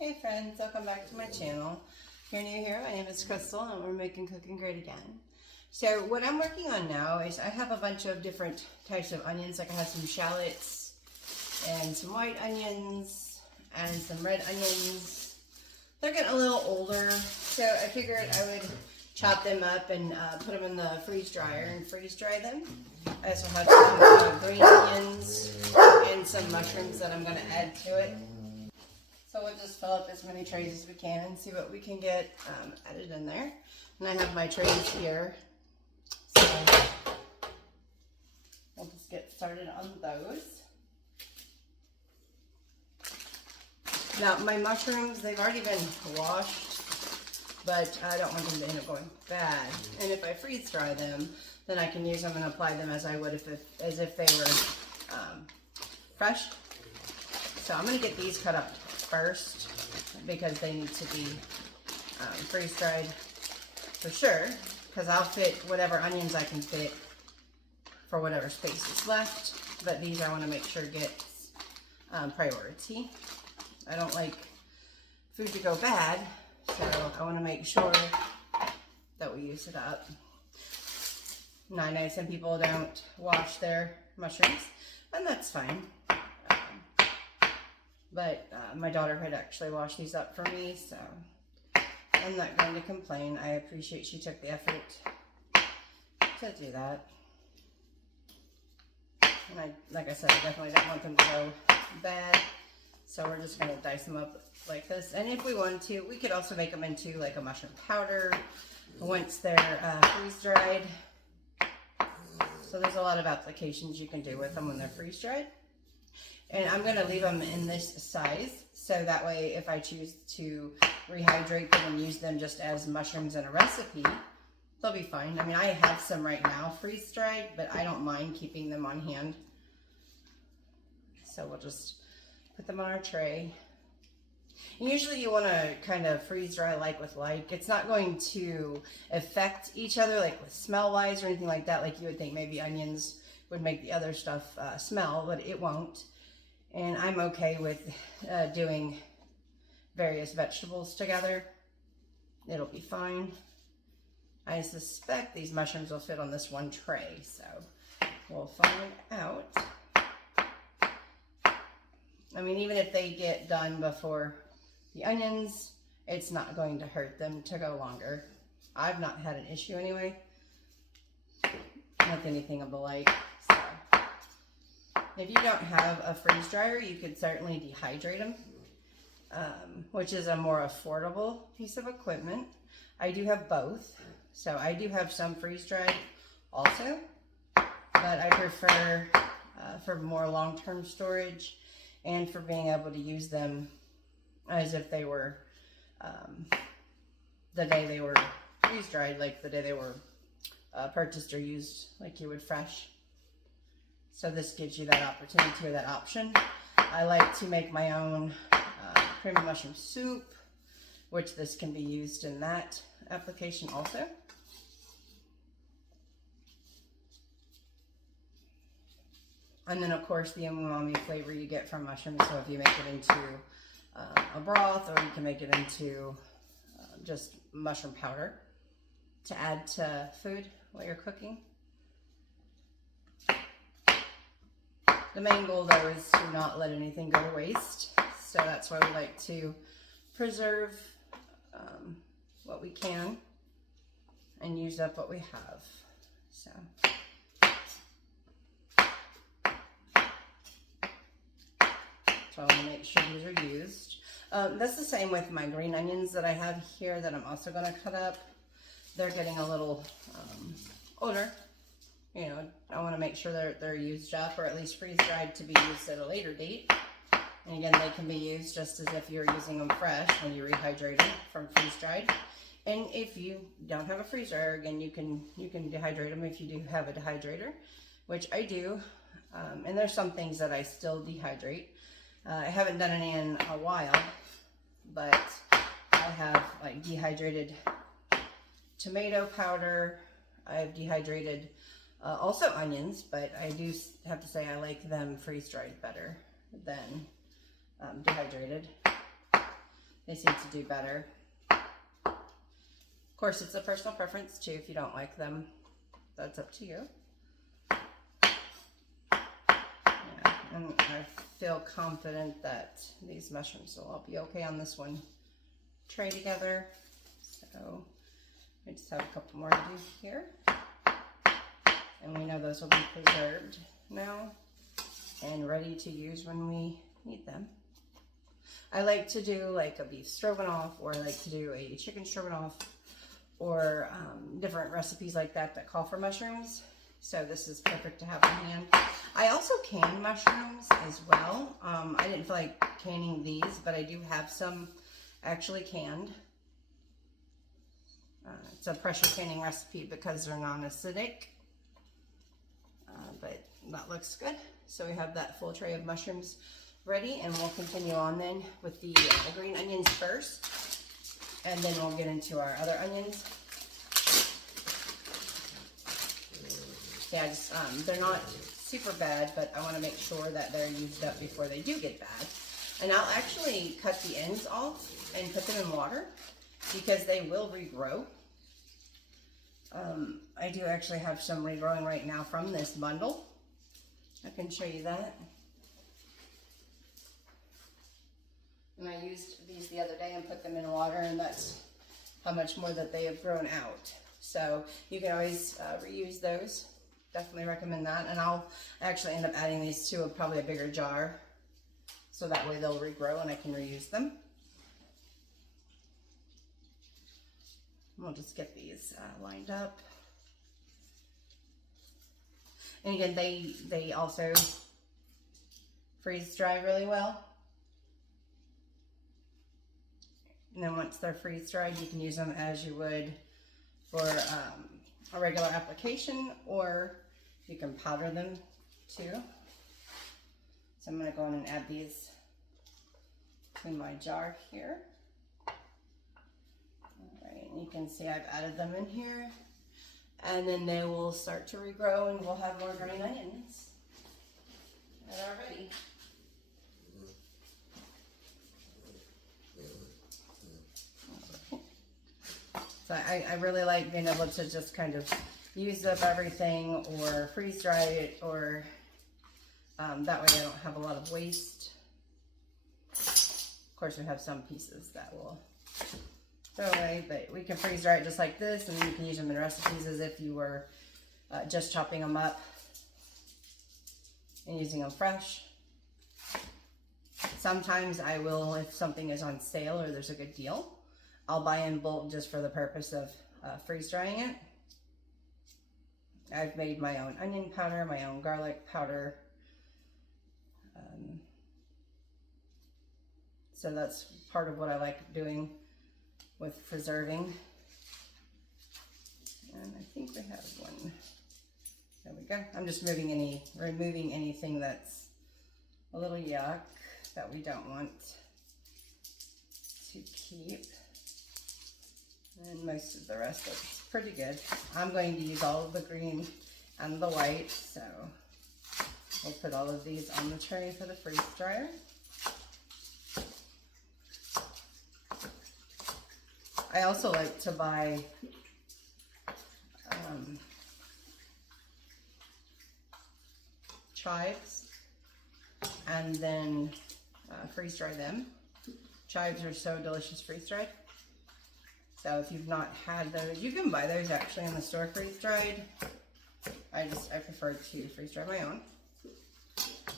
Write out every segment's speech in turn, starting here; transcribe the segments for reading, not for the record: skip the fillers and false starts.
Hey friends, welcome back to my channel. If you're new here, my name is Crystal and we're making Cooking Great Again. So what I'm working on now is I have a bunch of different types of onions. Like I have some shallots and some white onions and some red onions. They're getting a little older, so I figured I would chop them up and put them in the freeze dryer and freeze dry them. I also have some green onions and some mushrooms that I'm going to add to it. So we'll just fill up as many trays as we can and see what we can get added in there. And I have my trays here. So we'll just get started on those. Now my mushrooms, they've already been washed, but I don't want them to end up going bad. And if I freeze dry them, then I can use them and apply them as I would as if they were fresh. So I'm going to get these cut up first because they need to be freeze dried for sure, because I'll fit whatever onions I can fit for whatever space is left, but these I want to make sure get priority. I don't like food to go bad, so I want to make sure that we use it up. Now I know some people don't wash their mushrooms, and that's fine. But my daughter had actually washed these up for me, so I'm not going to complain. I appreciate she took the effort to do that. And like I said, I definitely don't want them to go bad. So we're just going to dice them up like this. And if we wanted to, we could also make them into like a mushroom powder once they're freeze dried. So there's a lot of applications you can do with them when they're freeze dried. And I'm going to leave them in this size, so that way if I choose to rehydrate them and use them just as mushrooms in a recipe, they'll be fine. I mean, I have some right now freeze dried, but I don't mind keeping them on hand. So we'll just put them on our tray. And usually you want to kind of freeze dry like with like. It's not going to affect each other like with smell wise or anything like that, like you would think maybe onions would make the other stuff smell, but it won't. And I'm okay with doing various vegetables together. It'll be fine. I suspect these mushrooms will fit on this one tray, so we'll find out. I mean, even if they get done before the onions, it's not going to hurt them to go longer. I've not had an issue anyway with anything of the like. If you don't have a freeze dryer, you could certainly dehydrate them, which is a more affordable piece of equipment. I do have both, so I do have some freeze dried also, but I prefer for more long-term storage and for being able to use them as if they were the day they were freeze dried, like the day they were purchased or used like you would fresh. So this gives you that opportunity or that option. I like to make my own creamy mushroom soup, which this can be used in that application also. And then of course the umami flavor you get from mushrooms. So if you make it into a broth, or you can make it into just mushroom powder to add to food while you're cooking. The main goal though is to not let anything go to waste. So that's why we like to preserve what we can and use up what we have. So I want to make sure these are used. That's the same with my green onions that I have here that I'm also going to cut up. They're getting a little older. You know, I want to make sure they're used up, or at least freeze dried to be used at a later date. And again, they can be used just as if you're using them fresh when you rehydrate them from freeze dried. And if you don't have a freeze dryer, again, you can dehydrate them if you do have a dehydrator, which I do. And there's some things that I still dehydrate. I haven't done any in a while, but I have like dehydrated tomato powder. I've dehydrated also onions, but I do have to say I like them freeze dried better than dehydrated. they seem to do better. Of course, it's a personal preference too. If you don't like them, that's up to you. Yeah, and I feel confident that these mushrooms will all be okay on this one tray together. So I just have a couple more to do here. And we know those will be preserved now and ready to use when we need them. I like to do like a beef stroganoff, or I like to do a chicken stroganoff, or different recipes like that that call for mushrooms. So this is perfect to have on hand. I also can mushrooms as well. I didn't feel like canning these, but I do have some actually canned. It's a pressure canning recipe because they're non-acidic. But that looks good. So we have that full tray of mushrooms ready, and we'll continue on then with the green onions first, and then we'll get into our other onions. Yeah, just they're not super bad, but I want to make sure that they're used up before they do get bad. And I'll actually cut the ends off and put them in water because they will regrow. I do actually have some regrowing right now from this bundle. I can show you that. And I used these the other day and put them in water, and that's how much more that they have grown out. So you can always reuse those. Definitely recommend that. And I'll actually end up adding these to probably a bigger jar, so that way they'll regrow and I can reuse them. We'll just get these lined up. And again, they also freeze dry really well. And then once they're freeze dried, you can use them as you would for a regular application, or you can powder them too. So I'm going to go in and add these to my jar here. Alright, and you can see I've added them in here. And then they will start to regrow, and we'll have more green onions that are ready. So I really like being able to just kind of use up everything or freeze dry it, or that way I don't have a lot of waste. Of course, we have some pieces that will throw away, but we can freeze dry it just like this, and you can use them in recipes as if you were just chopping them up and using them fresh. Sometimes I will, if something is on sale or there's a good deal, I'll buy in bulk just for the purpose of freeze drying it. I've made my own onion powder, my own garlic powder. So that's part of what I like doing with preserving. And I think we have one. There we go. I'm just removing anything that's a little yuck that we don't want to keep. And most of the rest looks pretty good. I'm going to use all of the green and the white, so we'll put all of these on the tray for the freeze dryer. I also like to buy chives and then freeze dry them. Chives are so delicious freeze dried. So if you've not had those, you can buy those actually in the store freeze dried. I prefer to freeze dry my own.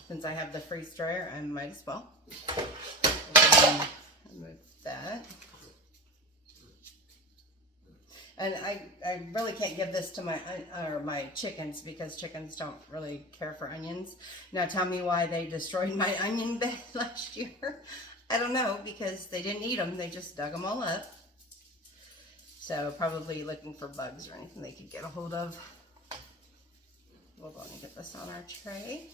Since I have the freeze dryer, I might as well. Remove that. And I really can't give this to my chickens, because chickens don't really care for onions. Now tell me why they destroyed my onion bed last year. I don't know, because they didn't eat them. They just dug them all up. So probably looking for bugs or anything they could get a hold of. We'll go and get this on our tray.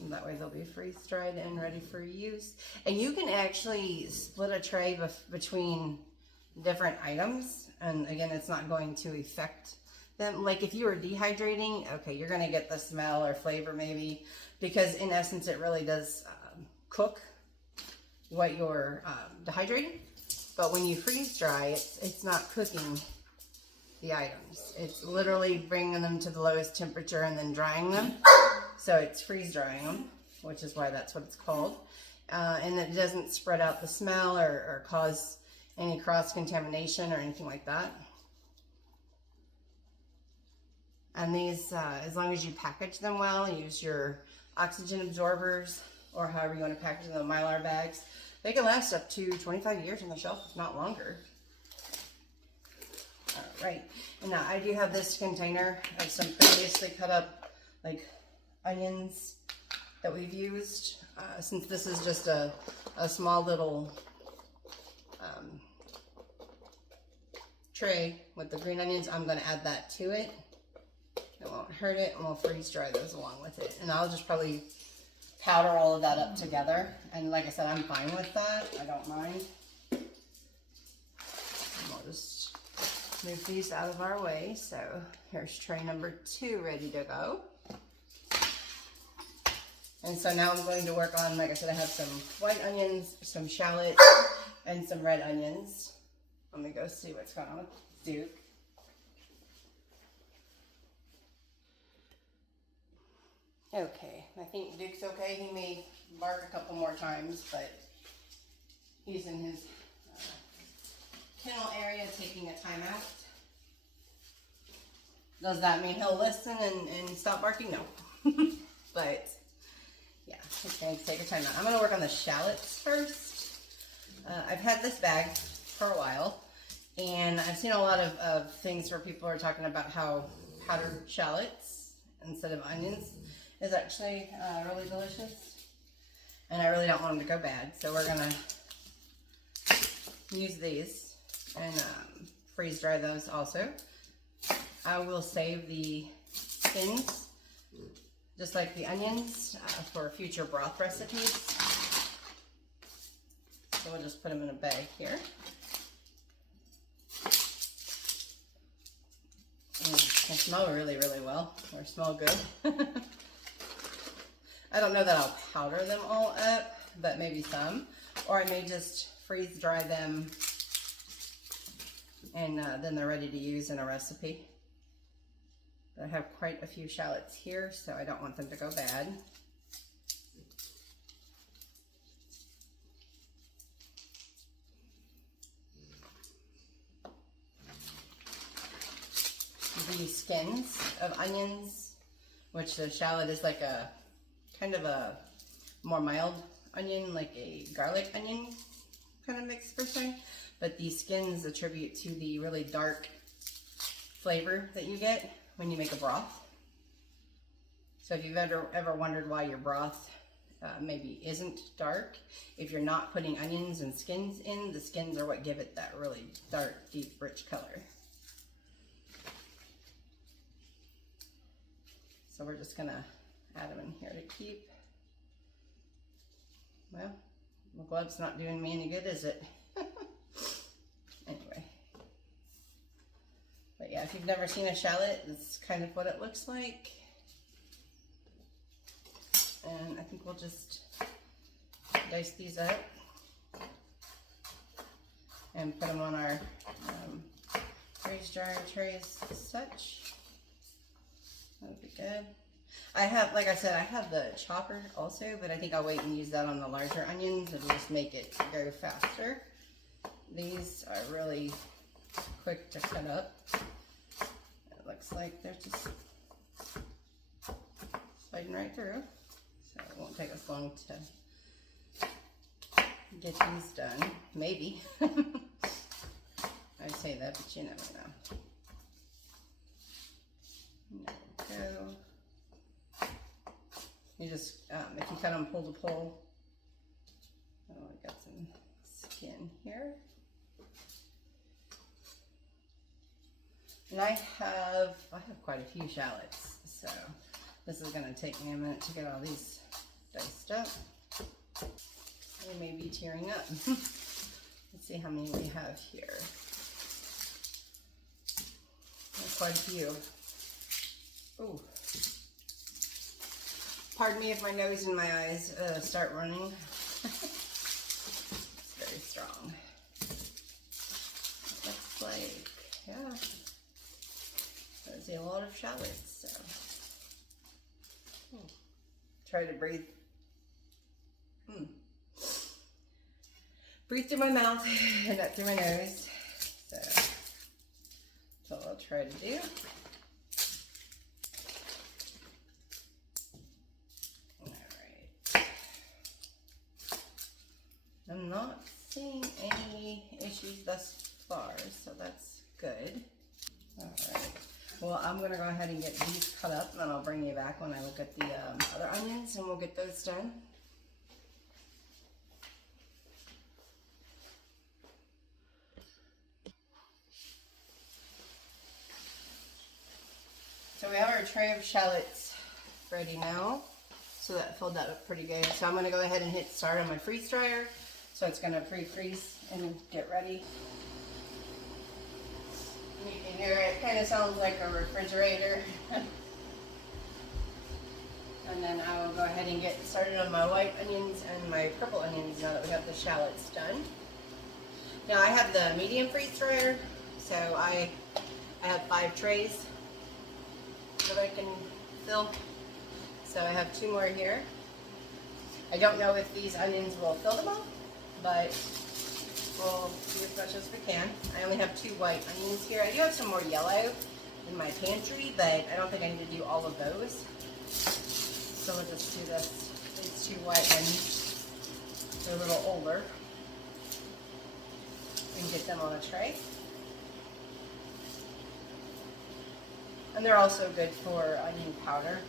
And that way they'll be freeze dried and ready for use. And you can actually split a tray between different items. And again, it's not going to affect them. Like if you were dehydrating, okay, you're going to get the smell or flavor maybe, because in essence it really does cook what you're dehydrating. But when you freeze dry, it's not cooking the items. It's literally bringing them to the lowest temperature and then drying them. So it's freeze drying them, which is why that's what it's called. And it doesn't spread out the smell or cause any cross-contamination or anything like that. And these, as long as you package them well, use your oxygen absorbers or however you want to package them in the Mylar bags, they can last up to 25 years on the shelf, if not longer. All right, and now I do have this container of some previously cut up like onions that we've used. Since this is just a small little tray with the green onions, I'm going to add that to it. It won't hurt it, and we'll freeze dry those along with it. And I'll just probably powder all of that up together. And like I said, I'm fine with that. I don't mind. And we'll just move these out of our way. So here's tray number 2 ready to go. And so now I'm going to work on, like I said, I have some white onions, some shallots, and some red onions. Let me go see what's going on with Duke. Okay, I think Duke's okay. He may bark a couple more times, but he's in his kennel area taking a timeout. Does that mean he'll listen and stop barking? No. But yeah, he's going to take a timeout. I'm going to work on the shallots first. I've had this bag for a while, and I've seen a lot of things where people are talking about how powdered shallots instead of onions is actually really delicious, and I really don't want them to go bad, so we're gonna use these and freeze dry those also. I will save the skins, just like the onions, for future broth recipes. So we'll just put them in a bag here. And they smell really, really well, or smell good. I don't know that I'll powder them all up, but maybe some. Or I may just freeze dry them and then they're ready to use in a recipe. But I have quite a few shallots here, so I don't want them to go bad. These skins of onions, which the shallot is like a kind of a more mild onion, like a garlic onion kind of mix per se, but these skins attribute to the really dark flavor that you get when you make a broth. So if you've ever wondered why your broth maybe isn't dark, if you're not putting onions and skins in, the skins are what give it that really dark, deep, rich color. So we're just gonna add them in here to keep. Well, the glove's not doing me any good, is it? Anyway. But yeah, if you've never seen a shallot, that's kind of what it looks like. And I think we'll just dice these up and put them on our freeze dryer trays as such. That'll be good. I have, like I said, I have the chopper also, but I think I'll wait and use that on the larger onions. It'll just make it go faster. These are really quick to cut up. It looks like they're just sliding right through. So it won't take us long to get these done. Maybe. I'd say that, but you never know. There we go. You just, if you cut them pole to pole, oh, I got some skin here. And I have quite a few shallots, so this is going to take me a minute to get all these diced up. They may be tearing up. Let's see how many we have here. There's quite a few. Ooh. Pardon me if my nose and my eyes start running. strong. It looks like, yeah, there's a lot of shallots, so. Try to breathe. Breathe through my mouth and not through my nose. So that's what I'll try to do. Alright. I'm not seeing any issues thus far, so that's good. Alright. Well, I'm going to go ahead and get these cut up, and then I'll bring you back when I look at the other onions, and we'll get those done. So we have our tray of shallots ready now. So that filled that up pretty good. So I'm going to go ahead and hit start on my freeze dryer. So it's going to pre-freeze and get ready. You can hear it kind of sounds like a refrigerator. And then I will go ahead and get started on my white onions and my purple onions now that we have the shallots done. Now I have the medium freeze dryer, so I have 5 trays that I can fill. So I have 2 more here. I don't know if these onions will fill them all, but we'll do as much as we can. I only have 2 white onions here. I do have some more yellow in my pantry, but I don't think I need to do all of those. So we'll just do these 2 white ones. They're a little older. And get them on a tray. And they're also good for onion powder.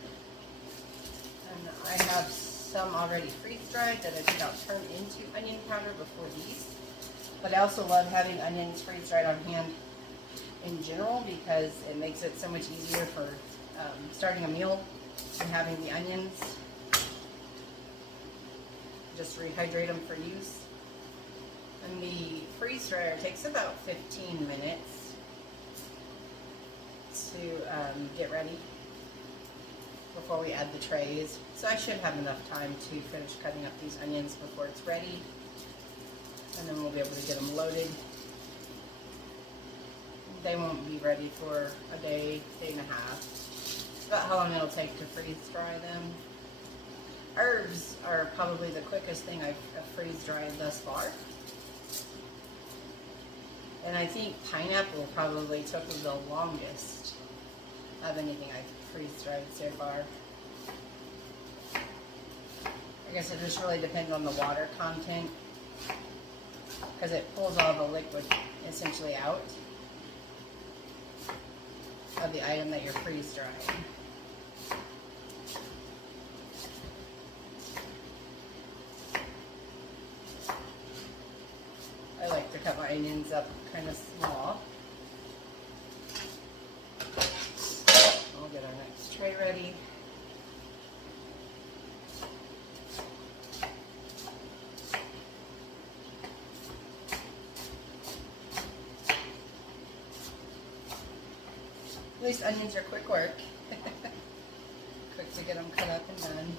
And I have some already freeze-dried that I think I'll turn into onion powder before these. But I also love having onions freeze-dried on hand in general because it makes it so much easier for starting a meal and having the onions. Just rehydrate them for use. And the freeze dryer takes about 15 minutes to get ready before we add the trays. So I should have enough time to finish cutting up these onions before it's ready. And then we'll be able to get them loaded. They won't be ready for a day, day and a half. It's about how long it'll take to freeze dry them. Herbs are probably the quickest thing I've freeze dried thus far. And I think pineapple probably took the longest of anything I've freeze dried so far. I guess it just really depends on the water content because it pulls all the liquid essentially out of the item that you're freeze drying. I like to cut my onions up kind of small. We'll get our next tray ready. At least onions are quick work. Quick to get them cut up and done.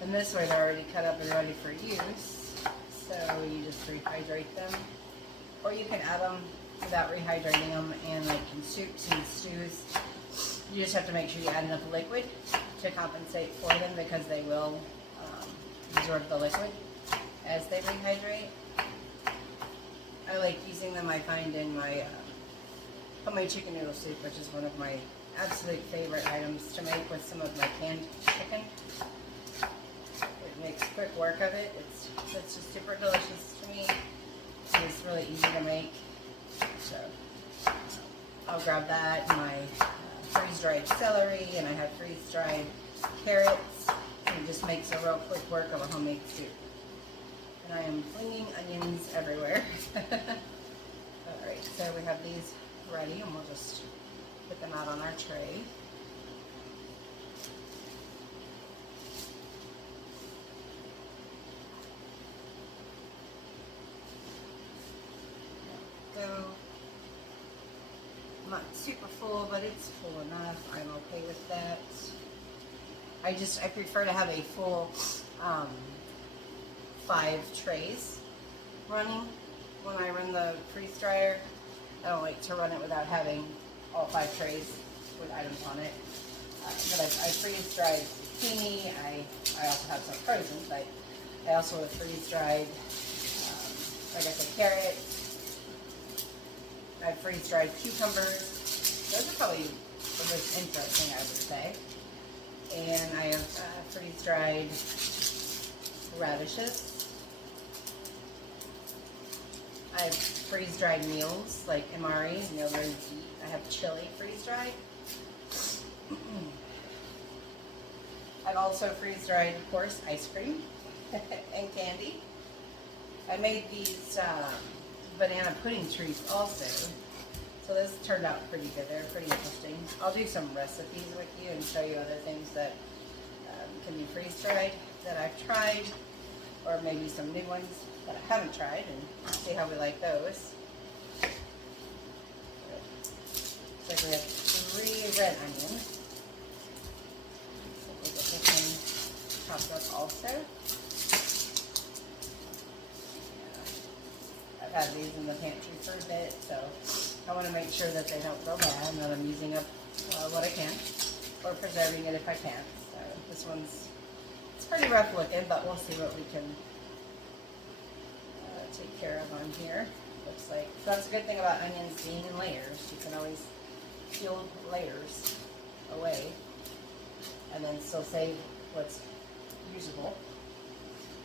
And this way they're already cut up and ready for use. So you just rehydrate them. Or you can add them without rehydrating them in like in soups and stews. You just have to make sure you add enough liquid to compensate for them because they will absorb the liquid as they rehydrate. I like using them, I find, in my homemade chicken noodle soup, which is one of my absolute favorite items to make with some of my canned chicken. It makes quick work of it. It's just super delicious to me. It's really easy to make. So I'll grab that, my freeze-dried celery, and I have freeze-dried carrots. And it just makes a real quick work of a homemade soup. And I am flinging onions everywhere. Alright, so we have these ready, and we'll just put them out on our tray. Go. I'm not super full, but it's full enough. I'm okay with that. I prefer to have a full 5 trays running when I run the freeze dryer. I don't like to run it without having all 5 trays with items on it. But I freeze dried zucchini. I also have some frozen, but I also have freeze dried, like I said, carrots. I have freeze dried cucumbers. Those are probably the most interesting, I would say. And I have freeze dried radishes. I have freeze dried meals like MRE, meal ready to eat. I have chili freeze dried. I've also freeze dried, of course, ice cream and candy. I made these banana pudding treats also. So this turned out pretty good. They're pretty interesting. I'll do some recipes with you and show you other things that can be freeze dried that I've tried, or maybe some new ones that I haven't tried, and see how we like those. So we have 3 red onions. So we'll get this one chopped up also. I've had these in the pantry for a bit, so I want to make sure that they don't go bad and that I'm using up what I can, or preserving it if I can. So this one's, it's pretty rough looking, but we'll see what we can take care of on here. Looks like, so that's a good thing about onions being in layers. You can always peel layers away and then still save what's usable.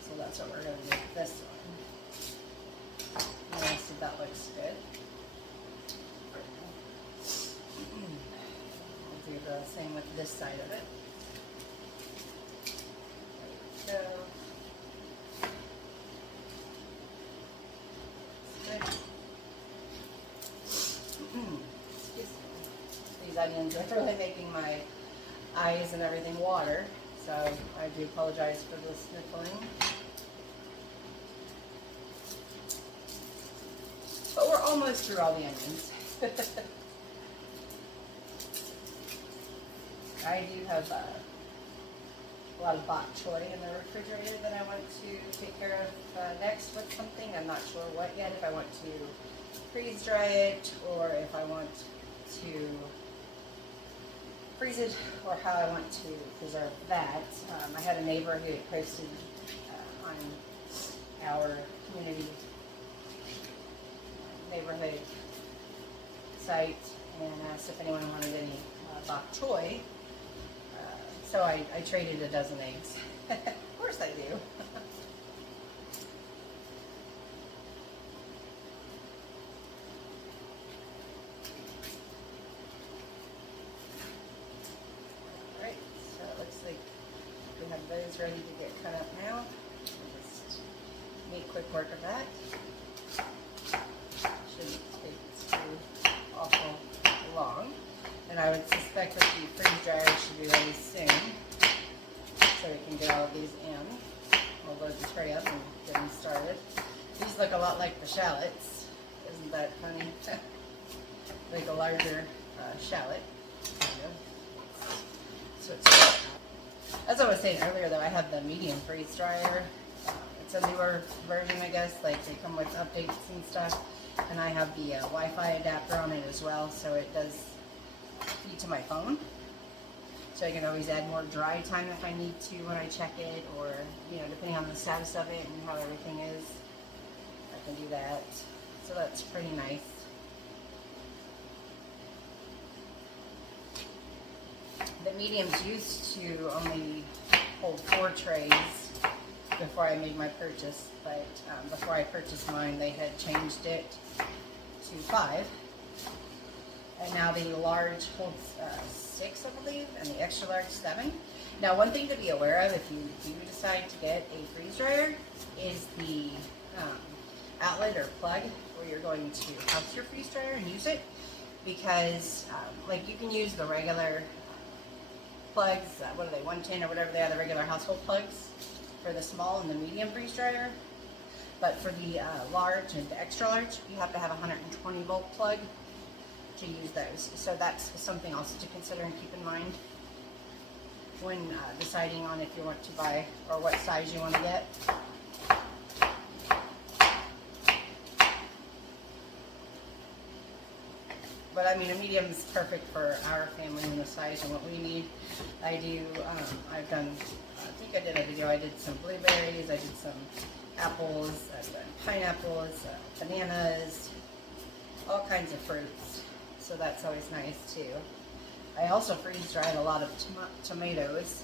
So that's what we're going to do with this one. And I see that looks good. I'll do the same with this side of it. There we go. These onions are really making my eyes and everything water, so I do apologize for the sniffling. But we're almost through all the onions. I do have a lot of bok choy in the refrigerator that I want to take care of next with something. I'm not sure what yet, if I want to freeze dry it or if I want to freeze it, or how I want to preserve that. I had a neighbor who had posted on our community neighborhood site and asked if anyone wanted any bok choy. So I traded a dozen eggs. Of course I do. Alright, so it looks like we have those ready to get cut up now. Just make quick work of that. Shouldn't take too awful long. And I would suspect that the freeze dryer should be ready soon, so we can get all of these in. We'll load the tray up and get them started. These look a lot like the shallots. Isn't that funny? Like a larger shallot. So it's, as I was saying earlier, though, I have the medium freeze dryer. It's a newer version, I guess. Like, they come with updates and stuff. And I have the Wi-Fi adapter on it as well, so it does feed to my phone. So I can always add more dry time if I need to when I check it, or, you know, depending on the status of it and how everything is, I can do that. So that's pretty nice. The mediums used to only hold 4 trays before I made my purchase, but before I purchased mine, they had changed it to 5. And now the large holds 6, I believe, and the extra large 7. Now, one thing to be aware of if you do decide to get a freeze dryer is the outlet or plug where you're going to house your freeze dryer and use it. Because, like, you can use the regular plugs, what are they, 110 or whatever they are, the regular household plugs for the small and the medium freeze dryer. But for the large and the extra large, you have to have a 120 volt plug to to use those. So that's something else to consider and keep in mind when deciding on if you want to buy or what size you want to get. But I mean, a medium is perfect for our family and the size and what we need. I think I did a video, I did some blueberries, I did some apples, I've done pineapples, bananas, all kinds of fruits. So that's always nice too. I also freeze dried a lot of tomatoes.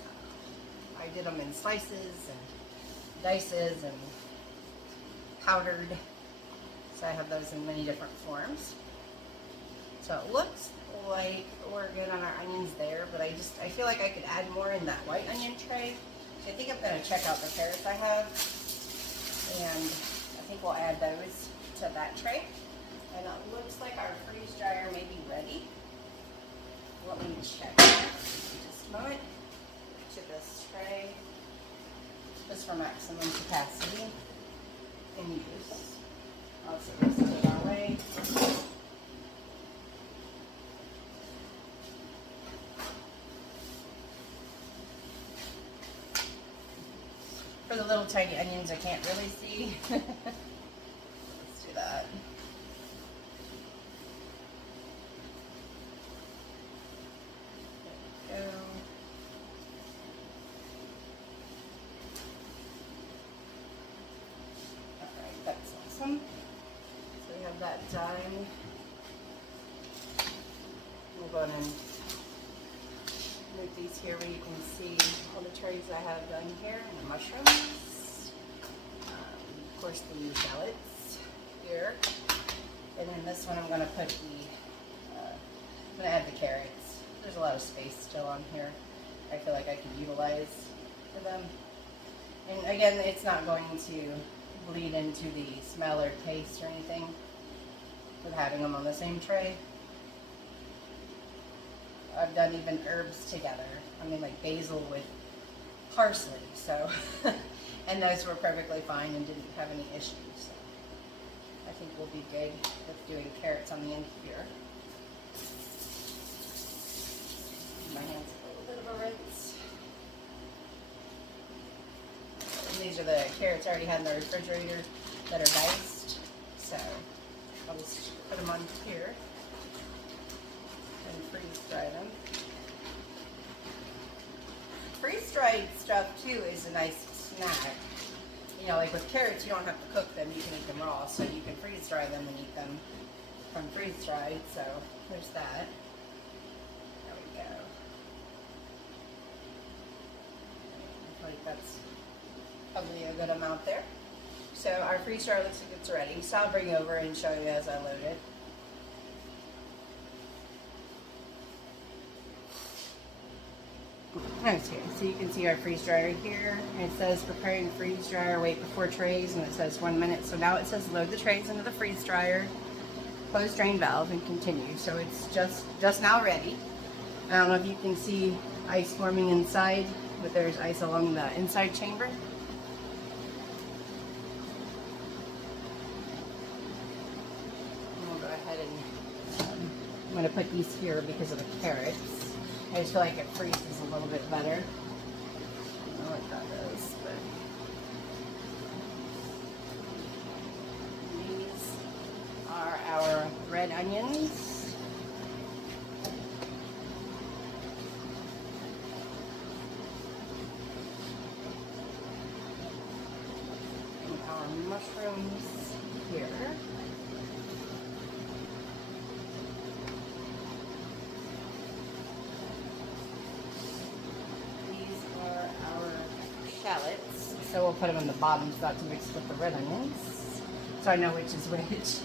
I did them in slices and dices and powdered. So I have those in many different forms. So it looks like we're good on our onions there, but I feel like I could add more in that white onion tray. So I think I'm going to check out the carrots I have, and I think we'll add those to that tray. And it looks like our freeze dryer may be ready. Let me check just a moment. To this tray, just for maximum capacity and use. I'll set this our way. For the little tiny onions I can't really see. Let's do that. There we go. Alright, that's awesome. So we have that done. We'll go ahead and move these here where you can see all the trays I have done here, and the mushrooms, of course the shallots here, and then this one I'm going to put I'm going to add the carrots. There's a lot of space still on here I feel like I could utilize for them, and again it's not going to bleed into the smell or taste or anything with having them on the same tray. I've done even herbs together. I mean, like basil with parsley. So, and those were perfectly fine and didn't have any issues. So I think we'll be good with doing carrots on the end here. My hands a little bit of a rinse. And these are the carrots I already had in the refrigerator that are diced. So I'll just put them on here and freeze dry them. Freeze dried stuff too is a nice snack. You know, like with carrots, you don't have to cook them, you can eat them raw, so you can freeze dry them and eat them from freeze dried. So there's that. There we go. I feel like that's probably a good amount there. So our freeze dryer looks like it's ready. So I'll bring over and show you as I load it. Okay, so you can see our freeze dryer here. It says preparing freeze dryer, wait before trays, and it says 1 minute. So now it says load the trays into the freeze dryer, close drain valve, and continue. So it's just now ready. I don't know if you can see ice forming inside, but there's ice along the inside chamber. And we'll go ahead and I'm going to put these here because of the carrots. I just feel like it freezes a little bit better. I don't know what that is, but these are our red onions. And our mushrooms here. Shallots, so we'll put them on the bottom so not to mix with the red onions, so I know which is which.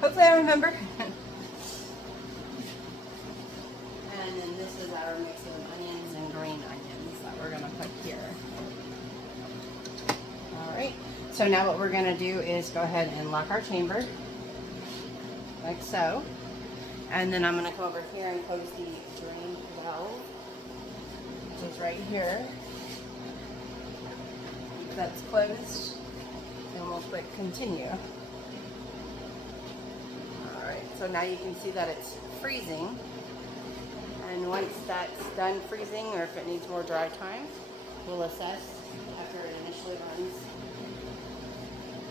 Hopefully I remember. And then this is our mix of onions and green onions that we're going to put here. Alright, so now what we're going to do is go ahead and lock our chamber, like so. And then I'm going to come over here and close the drain valve, which is right here. That's closed, and we'll click continue. Alright, So now you can see that it's freezing. And once that's done freezing, or if it needs more dry time, we'll assess after it initially runs.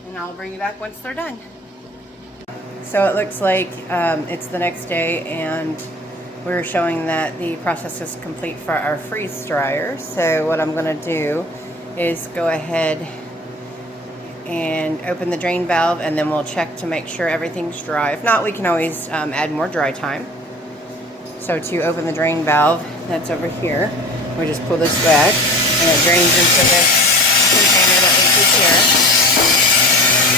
And I'll bring you back once they're done. So it looks like it's the next day, and we're showing that the process is complete for our freeze dryer. So what I'm going to do is go ahead and open the drain valve, and then we'll check to make sure everything's dry. If not, we can always add more dry time. So to open the drain valve, that's over here. We just pull this back, and it drains into this container that we keep here.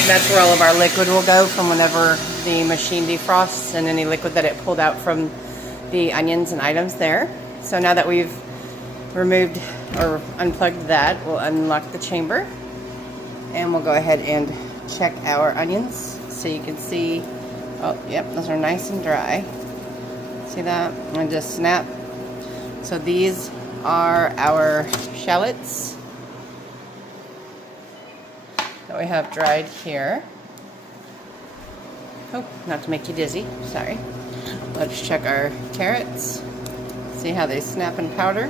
And that's where all of our liquid will go from whenever the machine defrosts, and any liquid that it pulled out from the onions and items there. So now that we've removed or unplugged that, we'll unlock the chamber, and we'll go ahead and check our onions. So you can see, oh, yep, those are nice and dry. See that? And just snap. So these are our shallots that we have dried here. Oh, not to make you dizzy, sorry. Let's check our carrots. See how they snap and powder?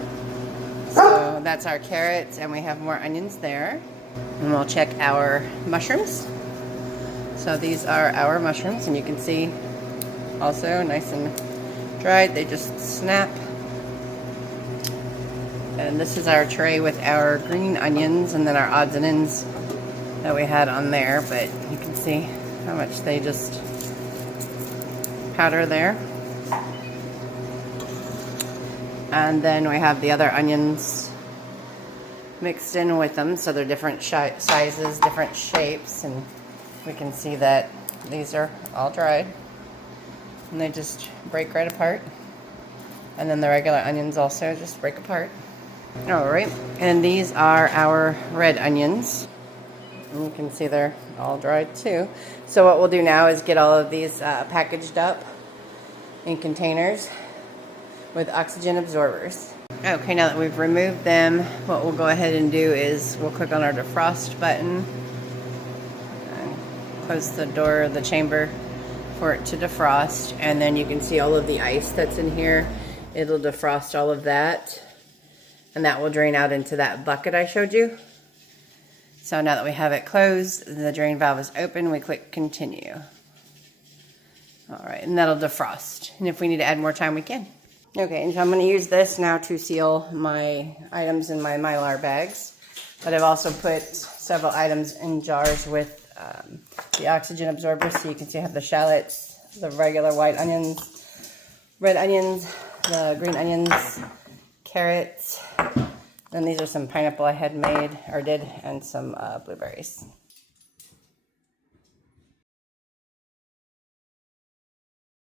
So that's our carrots, and we have more onions there. And we'll check our mushrooms. So these are our mushrooms, and you can see also nice and dried, they just snap. And this is our tray with our green onions, and then our odds and ends that we had on there, but you can see how much they just powder there. And then we have the other onions mixed in with them, so they're different sizes, different shapes, and we can see that these are all dried. And they just break right apart. And then the regular onions also just break apart. Alright, and these are our red onions. And you can see they're all dried too. So what we'll do now is get all of these packaged up in containers with oxygen absorbers. Okay, now that we've removed them, what we'll go ahead and do is we'll click on our defrost button and close the door of the chamber for it to defrost, and then you can see all of the ice that's in here. It'll defrost all of that, and that will drain out into that bucket I showed you. So now that we have it closed, the drain valve is open, we click continue. Alright, and that'll defrost. And if we need to add more time, we can. Okay, and so I'm going to use this now to seal my items in my Mylar bags. But I've also put several items in jars with the oxygen absorbers, so you can see I have the shallots, the regular white onions, red onions, the green onions, carrots, and these are some pineapple I had made, or did, and some blueberries.